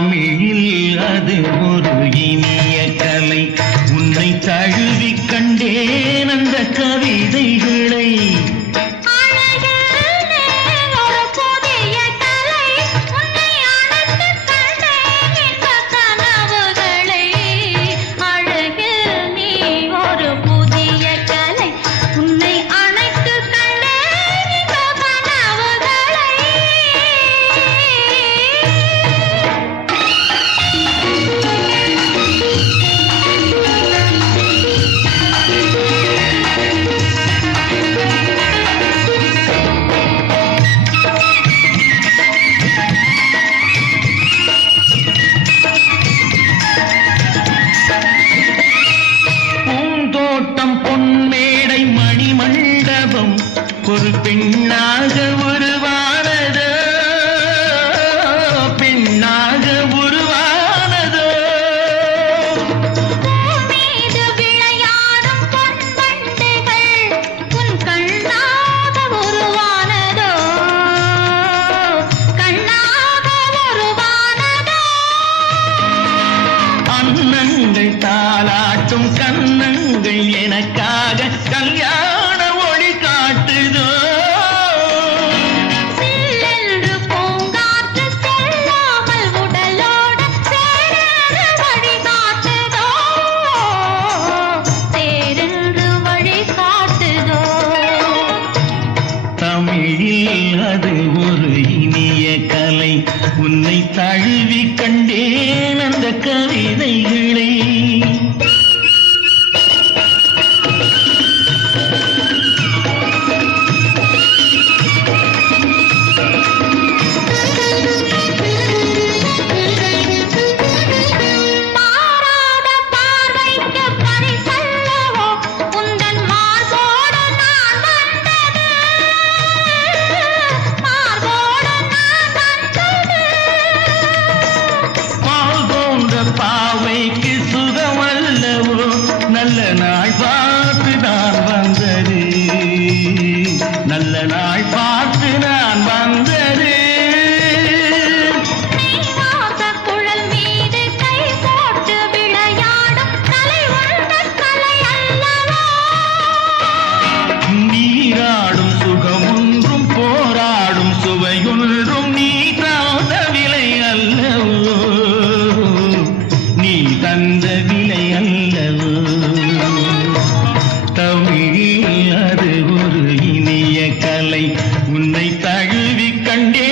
தமிழில் அது ஒரு இனிய கலை. உன்னை தழுவி கண்டேன் அந்த கவிதைகளை. ஒரு பெண்ணாக உருவானதோ, பெண்ணாக உருவானதோ. மீது விளையாடும் பொன்வண்டுகள் உன் கண்ணாக உருவானதோ, கண்ணாக உருவானதோ. அன்னங்கள் தாலாட்டும் கன்னங்கள் எனக்காக கல்யாண தமிழில் அது ஒரு இனிய கலை. உன்னை தழுவி கண்டேன் அந்த கவிதைகளை. பாவைக்கு சுகமல்லவோ, நல்ல நாள் பார்த்து நான் வந்தது, நல்ல நாள் பார்த்து நான் வந்தது. குழல் மீது கை போட்டு விளையாடும் கலை உண்ட கலை அல்லவோ. நீராடும் சுகமொன்றும் போராடும் சுவையொன்றும் நீ தந்த விலை அல்லவோ, நீ தந்த விலை அல்லவோ. தமிழில் அது ஒரு இனிய கலை. உன்னை தழுவி கண்டே